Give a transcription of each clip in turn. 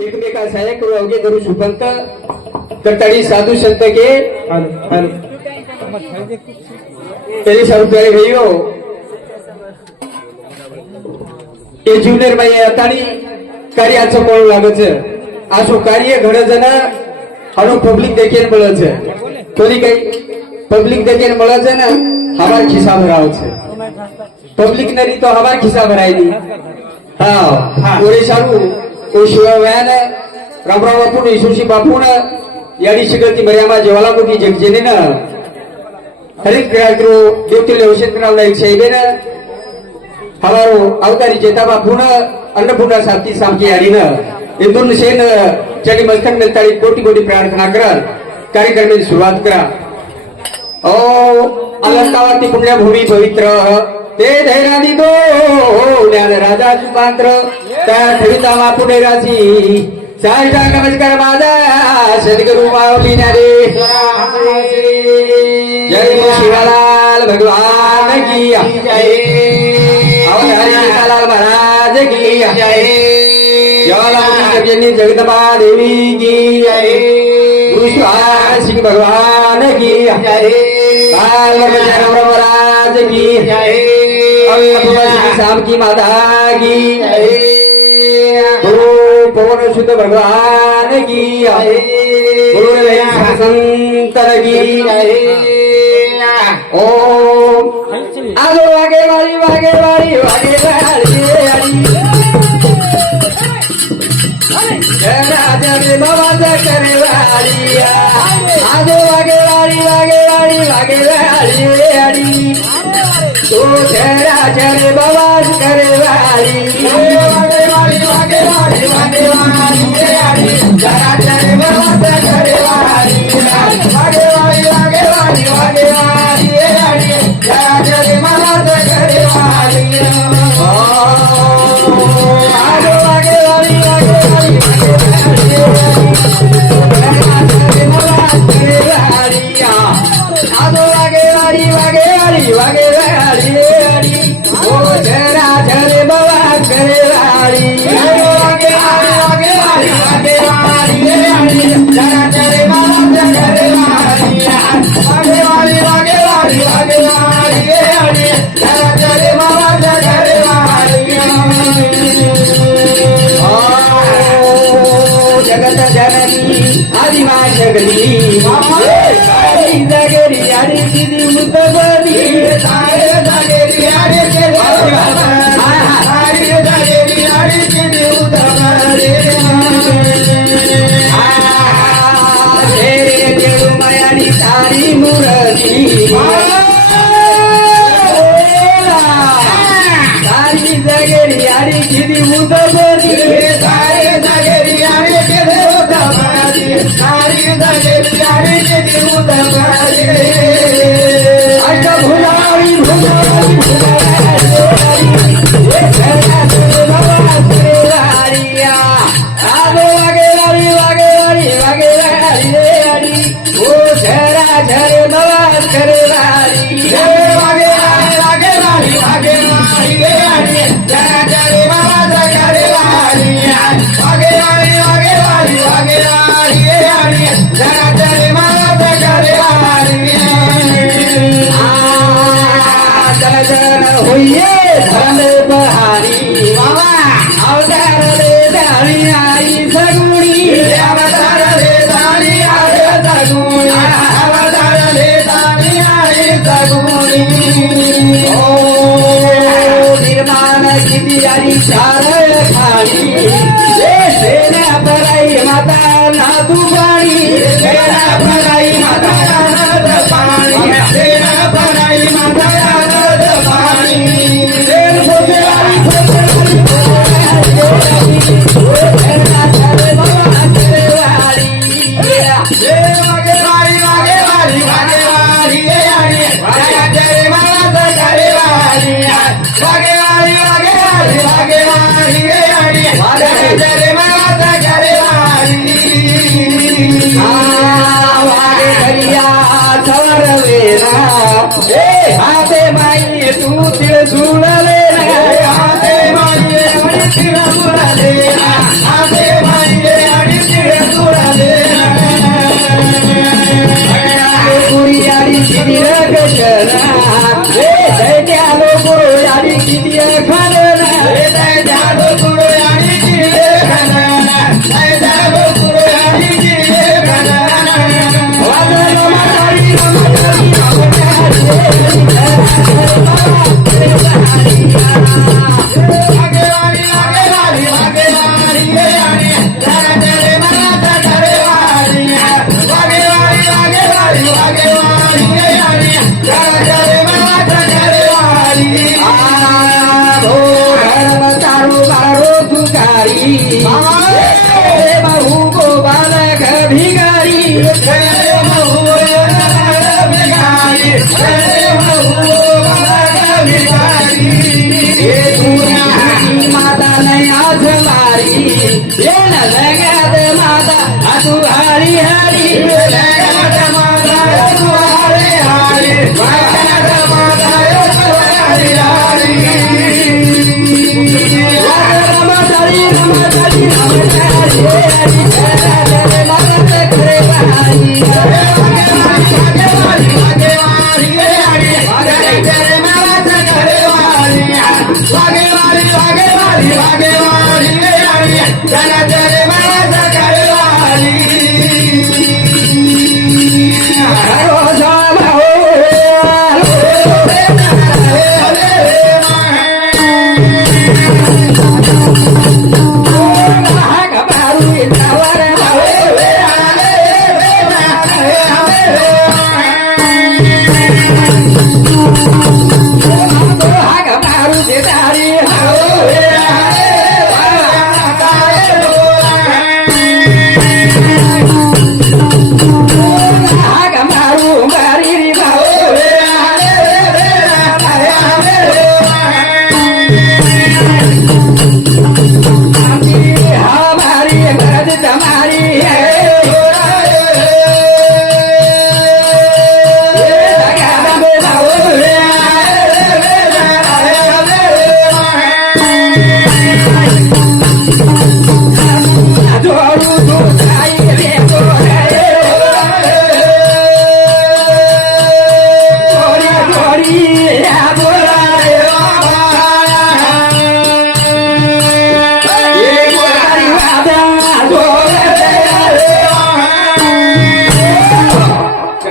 एकमेका सहाय्य करू अवघे करू सुपंत तडी साधू संत के तेरी रुपये भैयो એ જુનિયર ભાઈ અતાણી કાર્યાચો કોણ લાગે છે આસો કાર્ય ઘણે જણા હરો પબ્લિક દેખીને મળે છે થોડી કઈ પબ્લિક દેખીને મળે છે ને હવાર ખિસ્સા ભરાવે છે પબ્લિક નરી તો હવાર ખિસ્સા ભરાય ની હા ઓરે સારું ઓ શિવાવ્યા ને રામરાવ બાપુ ને ઈસુસી બાપુ ને યાડી શિગરતી મર્યામાં જ્વાલામુખી જગજેને ને હરિત ગ્રાહકો દેવતી લેવશેત કરાવના એક સાહેબે ને हमारो अवतारी जेताबा पुनः अन्नपूर्णा साथी सामकी आडीनं इंदूर शेन चली मस्तक मिळताळी कोटी कोटी प्रार्थना करा कार्यक्रमाची सुरुवात करा ओ अलंकावती पुण्यभूमी पवित्र ते धैर्यानी दो ज्ञान राजा सुपात्र त्या ठेविता मापुणे राशी साईटा नमस्कार माझा सद्गुरु माऊली नारे जय शिवलाल भगवान की जय महाराज की जय ज्वालामुखी जगदम्बा देवी की जय गुरु सिंह भगवान की जय महाराज की जय शाम की माता की जय गुरु पवन शुद्ध भगवान की जय गुरु संतन की जय ओम आलो वागे वाली वागे वाली वागे वाली राजा ने बाबा करे वाली आलो वागे वाली वागे वाली वागे वाली तो राजा ने बाबा करे वाली वागे वाली वागे वाली वागे वाली राजा ने बाबा करे वाली वागे वाली वागे वाली वागे वाली राजा ने बाबा करे वाली आलो वागे वाली वागे वाली आलो वागे वाली वागे वाली वागे वाली ओ जरा जरे बाबा करे वाली वागे वाली वागे वाली वागे वाली जरा जरे बाबा करे वाली वागे वाली वागे वाली वागे वाली जरा जरे बाबा करे वाली जगत जननी आदिमा जगली जगरी आड़ी दीदी मुतबली सारे जगरी आड़ी के सारे जगरी आड़ी दीदी मुतबली तेरे देव मायानी सारी मूर्ति सारी जगरी आड़ी दीदी मुतबली सारे जगरी आड़ी के मुतबली सारी जगरी आड़ी के मुतबली अच्छा भुलावी भुलावी आलो वागे वाली वागे वाली वागे वाली ओ झरा झरे नवाज करे वाली वागे वाली वागे वाली वागे वाली झरा झरे नवाज करे वाली वागे वाली वागे वाली वागे वाली झरा झरे नवाज करे वाली जन जन होइए धर्म बहारी बाबा अवतार ले दानी आई सगुनी अवतार ले दानी आई सगुनी अवतार ले दानी आई सगुनी ओ निर्माण की बियारी चार खानी सेना पराई माता ना दुबारी सेना पराई माता ना पानी सेना पराई माता ना पानी सेन बोझवारी हाथे माई तू तिळ झुळले हाथे माई तिळ झुळले हाथे रे बहु को बालक भिखारी माता नहीं आज मारी ये न लगात माता तू हरी हरी लगात माता तू हरी हरी लगात माता तू हरी हरी रमतारी रमतारी रमतारी हरी हरी माता करे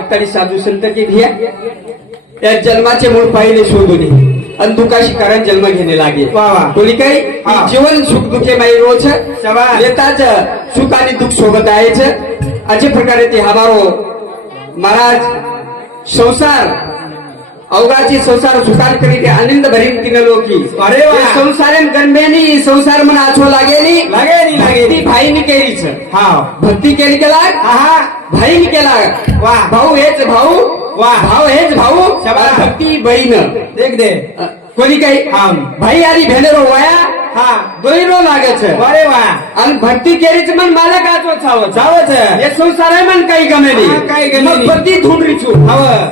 भाई साधू संत के भिया या जन्माचे मूळ पाहिले शोधून आणि दुखाशी कारण जन्म घेणे लागे कोणी काही जीवन सुख दुखे माई रोज येताच सुख आणि दुःख सोबत आहेच अशा प्रकारे ते हमारो महाराज संसार अवघाची संसार सुखार करी ते आनंद भरीन तीन लोकी अरे संसारेन गणबेनी संसार मन आछो लागेली भक्ती भाईनी केलीच भक्ती केली केला भाईनी केला भाऊ हेच भाऊ भाव हेच भाऊ भक्ती बहीण देख दे कोणी काही भाई आली भेनेरो वया दोईरो लागेच अरे वा आणि भक्ती केलीच मन मला काचो छावच हे संसार आहे मन काही गमेली मग पत्ती धुंडरी छू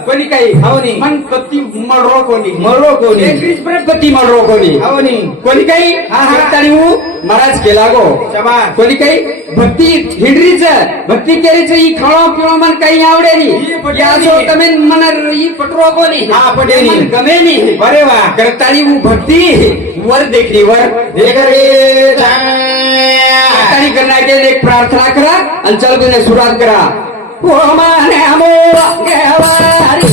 कोणी काही मन पत्ती मळरो कोणी कृष्ण पत्ती मळरो कोणी काही महाराज केला गो कोणी काही भक्ती हिंडरीच भक्ती केलीच ही खाणो पिणो मन काही आवडेनी याचो તમે मन ही पटरो कोणी मन गमेनी अरे वा करतानी भक्ती वर देखली वर करना के एक प्रार्थना करा आणि चल तुम्ही सुरुवात करा ओ माने अमो गेवारी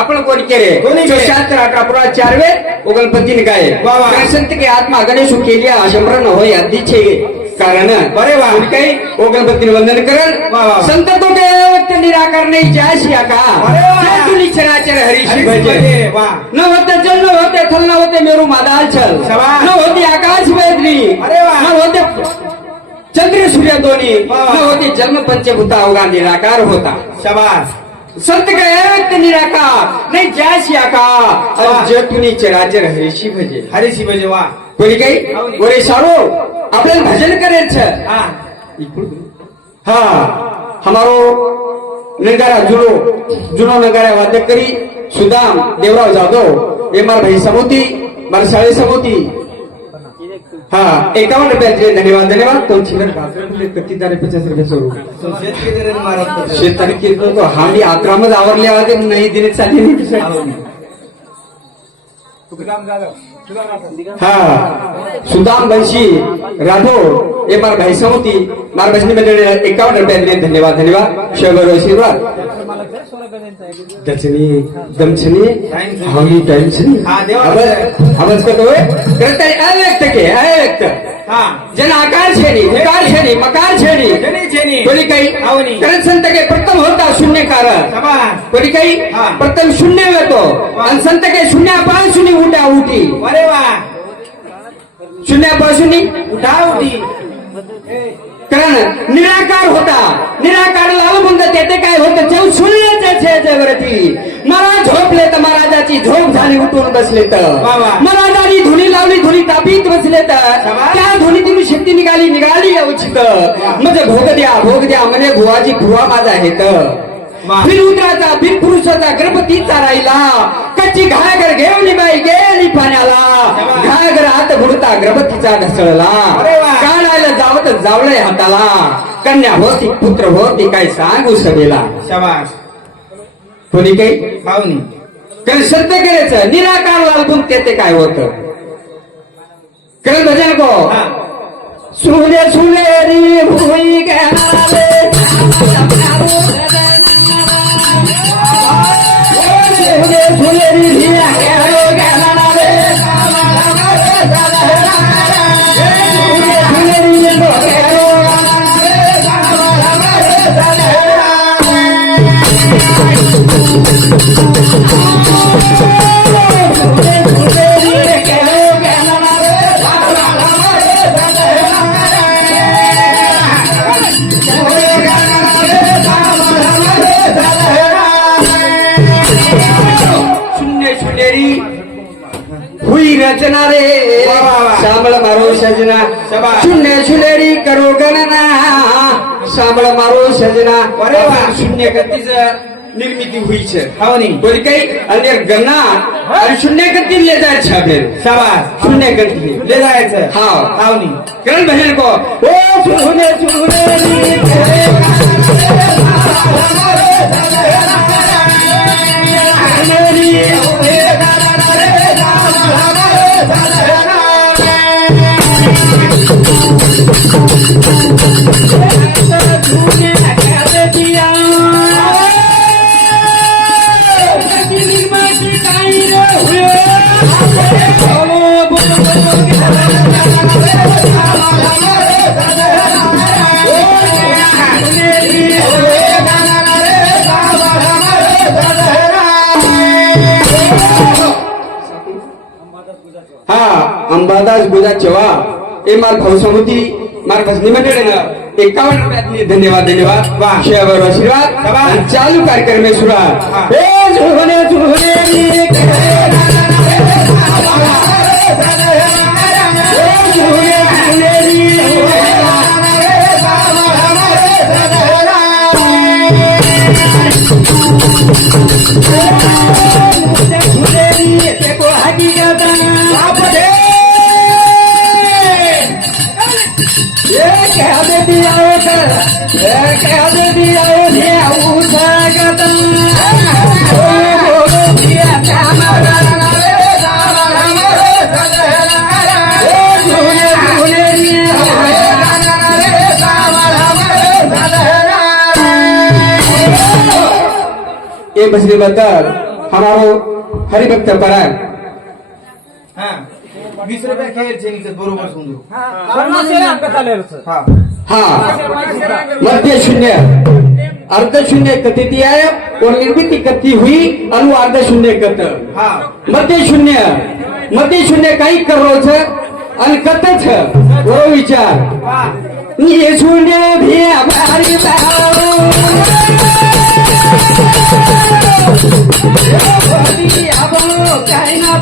आपण कोण केले कोणी केले? शास्त्र 18 पुरा 4 वेद गणपतीने गाय वा वा. संत के आत्मा गणेश केली शंभर न होय आधीचे कारण बरे वा. काही गणपतीने वंदन करण वा वा. संत तो व्यक्त निराकार नाही जाशी आका बरे वा. जय तुली चराचर हरीशी भजे भजे, वा. न होते जल न होते थल न होते मेरू मादाल छल शाबास. न होती आकाश वेदनी अरे वा. न होते चंद्र सूर्य दोन्ही वा वा. न होती जन्म पंचभूता अवघा निराकार होता शाबास संत का व्यक्त निराकार नाही जाशी आका वा. जय तुली चराचर हरीशी भजे हरीशी भजे वा कोणी काही गोरे सारो आपल्याला भजन करायचं हा हाँ हमारो नगारा जुनो नगारा वादक करी सुदाम देवराव जाधव ये मार भाई समोती मार साळे समोती हाँ 51 रुपये धन्यवाद धन्यवाद कौन सी किती 50 रुपये स्वरूप तो शेतकरी महाराज शेतकरी किती तो हामी आक्रमक आवरले होते नाही दिने चालली नाही हा सुदाम बंशी राठोड ये मार भाई समोती मार बसने में 51 रुपये दिले धन्यवाद धन्यवाद शगर आशीर्वाद दचनी दमचनी हामी टाइमचनी हा, देवा. आवाज करतो करता अव्यक्त के अव्यक्त हा जन आकार छेनी उकार छेनी मकार छेनी जेनी जेनी कोणी काही आवनी. कारण संत के प्रथम होता शून्य कारण शाबास कोणी काही हा. प्रथम शून्य होतो आणि संत के शून्यापासून उठा उठी अरे वा शून्यापासून उठा उठी कारण निराकार होता निराकार लाल म्हणत तेथे काय होतं जेव शून्याच्या जगरती मला झोपले तर महाराजाची झोप झाली उठून बसले तर वा वा. महाराजांनी धुनी लावली धुनी तापीत बसले तर शाबास. त्या धुनीतून शक्ती निघाली उचित म्हणजे भोग द्या म्हणे भुवाची भुवा माझा आहे वा. फिरुद्राचा बिनपुरुषाचा गणपतीचा राहिला कच्ची घागर घेऊन बाई गेली पाण्याला घागर हात बुडता गणपतीचा ढसळला अरे वा. काढायला जावत जावलंय हाताला कन्या होती पुत्र होती काय सांगू सभेला शाबास कोणी काही पाहुणी कारण सत्य करायचं निराकार लालपून ते काय होत कारण भजन को हा सुने सुनेरी भुई गेले सुनेरी भिया गेलो गेला रे सुनेरी गेलो शून्य शून्यरी हुई रचना रे वा, वा, वा. सांबळ मारो सजना शाबास. शून्य शून्यरी करो गणना सांबळ मारो सजना अरे वा. शून्य गतीच निर्मिती व्हायचं पाहुणी कोणी काही आणि गणना आणि शून्य गती ले जायचं आपल्याला शाबास शून्य गती ले जायचं हा पाहुणी करण भजन को ओ सुने हा अंबादास गुजा चेवा ए माल भाऊसमुती मार भजनी मंडळ 51 रुपयातनी धन्यवाद धन्यवाद वा. शेवर आशीर्वाद शाबास. आणि चालू कार्यक्रम में हा. सुरुवात ए झुने ए बसरी बद्दल हमारो हरिभक्त पराग हा 20 रुपया खेळ છે ની बरोबर समजू हा हा मध्य शून्य अर्ध शून्य कथेती आहे और निर्मिती कथी हुई अनु अर्ध शून्य कथ हा मध्य शून्य काही करो छ आणि कथ छ बरो विचार वा ये शून्य भी हमारी काही ना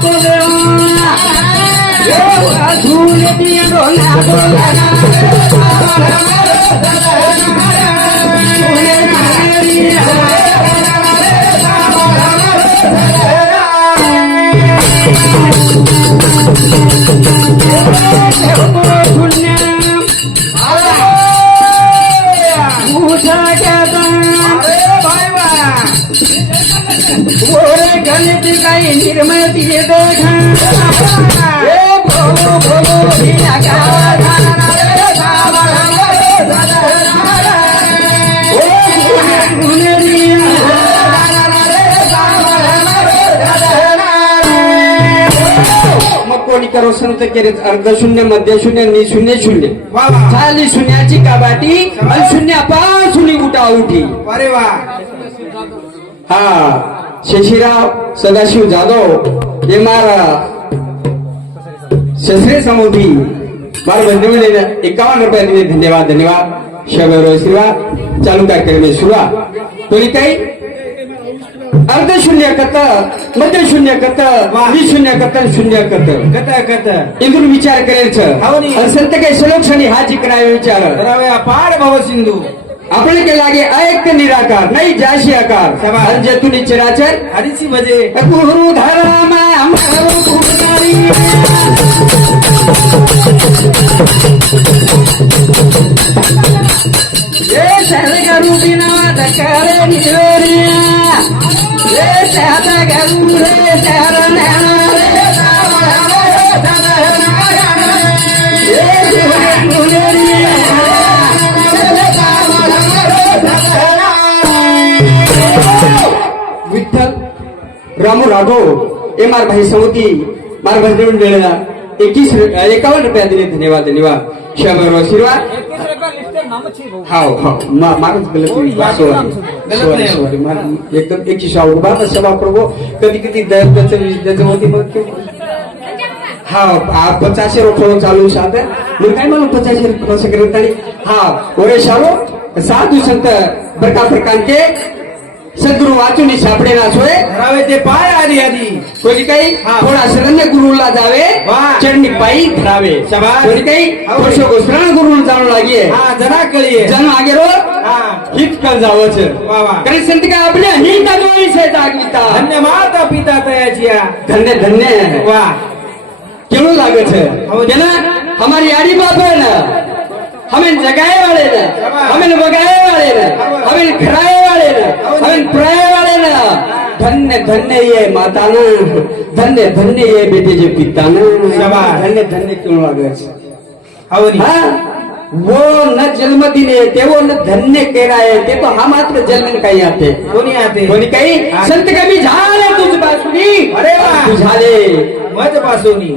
काही निर्मती मग कोणी करो संत केले अर्ध शून्य मध्य शून्य निशून्य शून्य वा वा झाली शून्याची काबाटी आणि शून्यापासून उठा उठी अरे वा हा शशिराव सदाशिव जाधव ये मारा शस्त्रे समोधी मार बंधू 51 रुपये दिले धन्यवाद शबरो श्रीवाद चालू कार्यक्रम सुरुवात कोणी काही अर्ध शून्य कथ मध्य शून्य कथ शून्य कथ शून्य कथ कथ इंदूर विचार करायचं हवनी. आणि संत काही सलोक्षणी हा जिकराय विचार रव्या पार भव सिंधू आपले के लागे ऐक निराकार नाही जाशी आकार शाबास. आणि जे तुम्ही चिराचर हरिची भजे गुरु धर्म रूपी नावात करे निवेरिया रे शाता गरु रे शरण विठ्ठल रामू राघव एम आर भाई समिती मार भजवून दिलेला 51 रुपया दिले धन्यवाद शंभर आशीर्वाद हाव मारच गलत सॉरी एकदम 21 बात क्षमा प्रभू कधी त्याचं होती मग हा 50 रुपये चालू साधं मग काय मला 50 रुपये करत आणि हा ओरे शालो साधू संत बरका प्रकारचे सद्गुरु वाचून सापडे ना सोय रवे ते पाय आधी आधी कोणी काही हा. थोडा शरण्य गुरुला जावे वाह. चरणी पायी धरावे शाबास. कोणी काही हो. शरण गुरु जाणू लागे हा जना कळीये जन्म आगे रो हा हित कल जावच वा वा कारण संत का आपल्या हित जोई से जागविता धन्य माता पिता तयाचिया धन्य धन्य वा क्यों लागत है हो. ना हमारी आड़ी बाप है ना हमें जगाए वाले ना हमें बगाए वाले ना हमें खराए वाले ना हमें प्राय वाले ना धन्य धन्य ये माता ना धन्य धन्य ये बेटे जे पिता ना शाबास. धन्य धन्य क्यों लागत हवनी हाँ वो न जन्म दिने ते वो न धन्य केला आहे ते तो हा मात्र जन्म काही आते कोणी आते कोणी काही संत कमी झाले तुझ बासुरी अरे वा. तू झाले मज पासोनी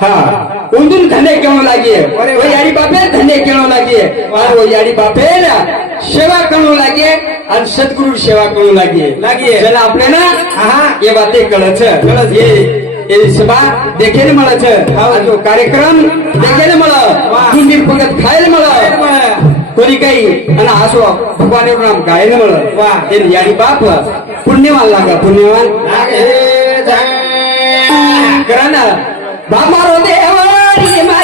हाँ उन्दून धन्य क्यों लागिए अरे वो वाह. यारी बापे धन्य क्यों लागिए और वो यारी बापे ना सेवा करू लागिए और सद्गुरु सेवा करू लागिए लागिए. चला आपने ना हाँ. ये बातें कळच ये सभा देखेल मळच हाँ. जो कार्यक्रम देखेल मळ वाह. कुंडी पगत खायला मळ कोणी काही आणि आसो भगवान नाम गायला मळ वाह. ते यारी बाप पुण्यवान लागा पुण्यवान करा ना बाप मारो देवारी